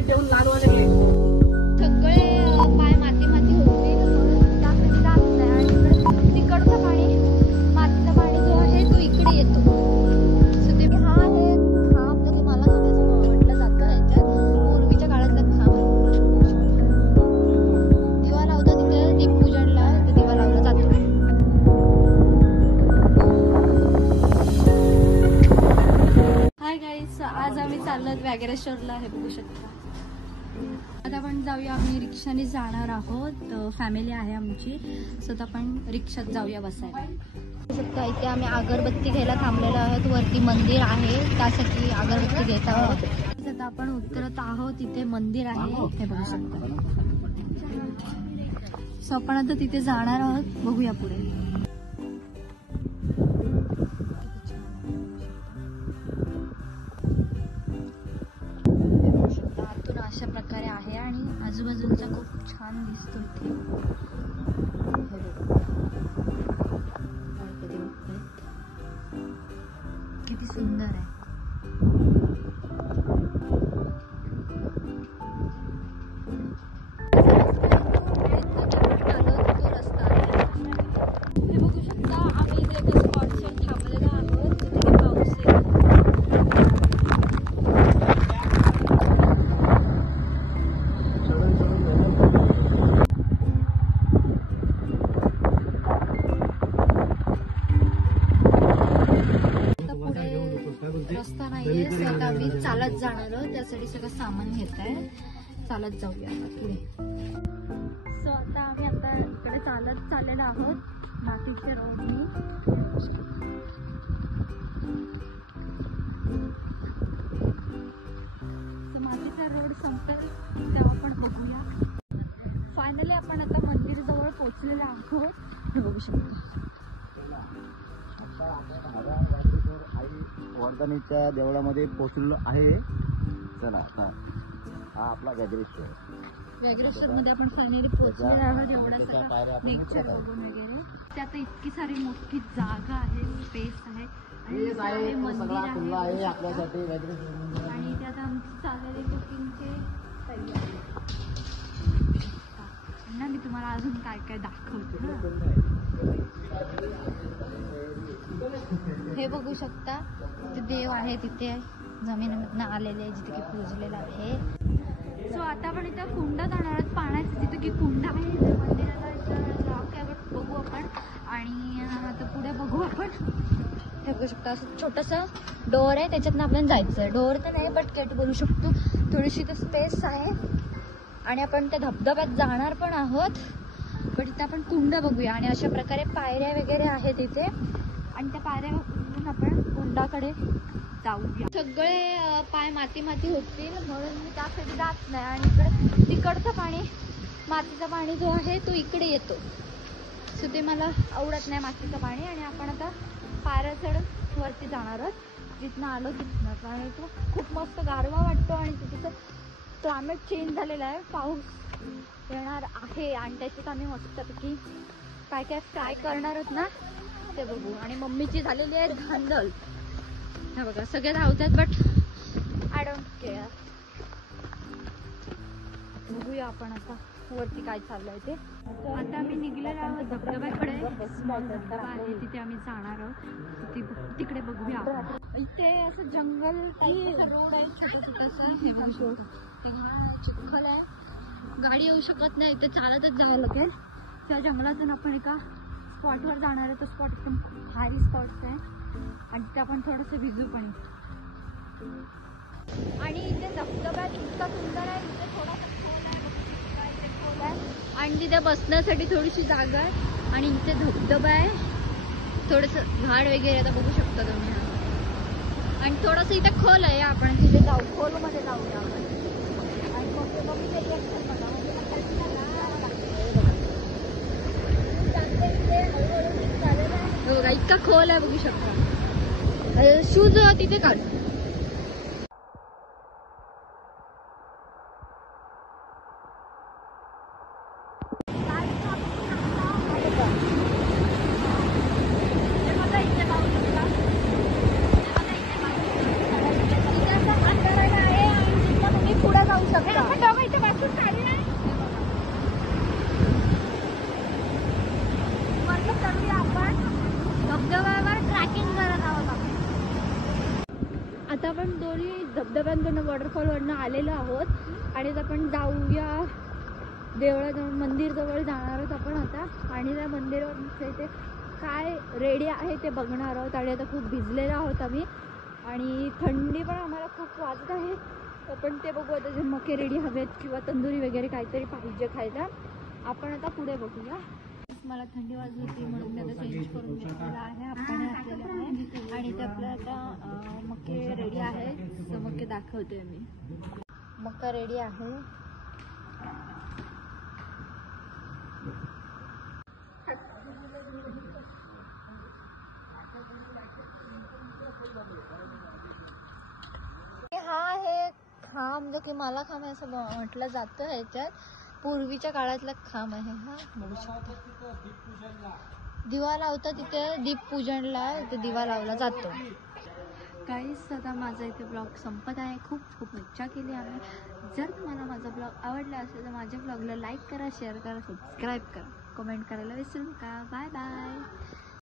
Plate जेवण लहानवाले घे. सगळे पाय माती माती होते म्हणून त्यासाठी जात नाही. आणि इकडे तिकडचं पाणी मातीचं पाणी जो आहे तो इकडे येतो. सो ते हा आहे खांब जो की मला सांगायचं म्हटलं जातं याच्यात पूर्वीच्या काळातला खांब आहे. दिवा लावता तिथे दीपपूजनला ते दिवा लावला जातो. हाय गाईस, आज आम्ही चाललो व्याघ्रेश्वरला. हे बघू शकता. आता आपण जाऊया. आम्ही रिक्षाने जाणार आहोत. फॅमिली आहे आमची. सो आता आपण रिक्षात जाऊया बसायला. बघू शकता इथे आम्ही अगरबत्ती घ्यायला थांबलेलो आहोत. वरती मंदिर आहे त्यासाठी अगरबत्ती घेत आहोत. आता आपण उतरत आहोत. तिथे मंदिर आहे हे बघू शकता. सो आपण आता तिथे जाणार आहोत. बघूया पुढे. अशा प्रकारे आहे आणि आजूबाजूचा खूप छान दिसतो इथे. किती सुंदर आहे. तो रस्ता हे बघू शकता. आम्ही इथे एका स्पॉटवर थांबलेलो आहोत. तिथे पाऊस आहे. रस्ता नाहीये. आता आम्ही चालत जाणार आहोत. त्यासाठी सगळं सामान घेत आहे. चालत जाऊया आता पुढे. सो आता आम्ही इकडे चालत चाललेलो आहोत मातीच्या रोडनी. मातीचा रोड संपेल तेव्हा आपण बघूया. फायनली आपण आता मंदिर जवळ पोहोचलेलो आहोत. हे बघू शकतो. वर्धनीच्या देवळामध्ये पोहोचलेलो आहे. चला हा आपला व्याघ्रेश्वर मध्ये आपण फायनली पोहोचलेलो आहोत. एवढा सगळा नेचर बघून वगैरे. ते आता इतकी सारी मोठी जागा आहे, स्पेस आहे आणि मंदिर आहे आपल्यासाठी. आणि त्यात आमची चाललेली कुकिंगचे तयारी. ना मी तुम्हाला अजून काय काय दाखवते. हे बघू शकता. ते देव आहे तिथे जमिनीमधनं आलेले आहे जिथे की पूजलेलं आहे. सो आता आपण इथं कुंड जाणार आहोत पाण्याचं. जिथे की कुंड आहे त्या मंदिराला लॉक आहे. बघू आपण. आणि आता पुढे बघू आपण. हे बघू शकता. असं छोटंसं डोअर आहे. त्याच्यातनं आपल्याला जायचं आहे. डोअर तर नाही बट गेट बोलू शकतो. थोडीशी तर स्पेस आहे. आणि आपण त्या धबधब्यात जाणार पण आहोत. पण इथं आपण कुंड बघूया. आणि अशा प्रकारे पायऱ्या वगैरे आहेत इथे. आणि त्या पायऱ्या उतरून आपण कुंडाकडे जाऊया. सगळे पाय माती माती होतील म्हणून मी त्यासाठी जात नाही. आणि इकडे तिकडचं पाणी मातीचं पाणी जो आहे तो इकडे येतो. सो ते मला आवडत नाही मातीचं पाणी. आणि आपण आता पायऱ्या चढून वरती जाणार आहोत. जिथनं आलो तिथनं. आणि तो खूप मस्त गारवा वाटतो. आणि तिथं क्लायमेट चेंज झालेलं आहे. पाऊस येणार आहे. आणि त्याच्यात आम्ही मस्तपैकी काय काय फ्राय करणार आहोत ना ते बघू. आणि मम्मीची झालेली आहे धांदल. हे बघा सगळे धावतात बट आय डोंट केअर. बघूया आपण आता वरती काय चाललंय ते. आता आम्ही निघलेलो आहोत धबधब्याकडे. स्मॉल धबधबा आहे तिथे आम्ही जाणार आहोत. तिकडे बघूया. इथे असं जंगल रोड आहे छोटं छोटंसं. हे बघू शकता. चिखल आहे. गाडी येऊ शकत नाही. इथे चालतच जावं लागेल. त्या जंगलातून आपण एका स्पॉटवर जाणार आहे. तो स्पॉट एकदम भारी स्पॉट आहे. आणि तिथे आपण थोडंसं भिजू पण. आणि इथे धबधब्यात इतका सुंदर आहे. इथे थोडासा खोल आहे. आणि तिथे बसण्यासाठी थोडीशी जागा आहे. आणि इथे धबधबा आहे. थोडंसं झाड वगैरे आता बघू शकता तुम्ही. आणि थोडंसं इथे खोल आहे. आपण तिथे जाऊ. खोलमध्ये जाऊया आपण. आणि मग ते बघू बघा इतका खोल आहे. बघू शकता. शूज तिथे काढ. पुढे जाऊ शकता. आपण दोन्ही धबधब्यांकडनं वॉटरफॉलवरनं आलेलो आहोत आणि आता आपण जाऊया देवळाजवळ मंदिरजवळ जाणार आहोत आपण आता आणि त्या मंदिरावर इथे काय रेडी आहे ते बघणार आहोत आणि आता खूप भिजलेलो आहोत आम्ही आणि थंडी पण आम्हाला खूप वाजत आहे. आपण ते बघू आता जे मके रेडी हवेत किंवा तंदुरी वगैरे काहीतरी पाहिजे खायला. आपण आता पुढे बघूया. मला थंडी वाजत होती म्हणून मी आता चेंज करून घेतलेलं आहे. आपण घातलेलं आहे आणि ते आपलं आता मके रेडी आहे. तर मके दाखवते मी. मका रेडी आहे. हा आहे खांब जो की मला खांब असं म्हटलं जातं. ह्याच्यात पूर्वीच्या काळातला खांब आहे हा. बघू शकता दिवा लावता तिथे दीपपूजनला इथे दिवा लावला जातो. काहीच आता माझा इथे ब्लॉग संपत आहे. खूप खूप मज्जा केली आम्ही. जर तुम्हाला माझा ब्लॉग आवडला असेल तर माझ्या ब्लॉगला लाईक करा, शेअर करा, सबस्क्राईब करा, कमेंट करायला विसरू नका. Bye bye.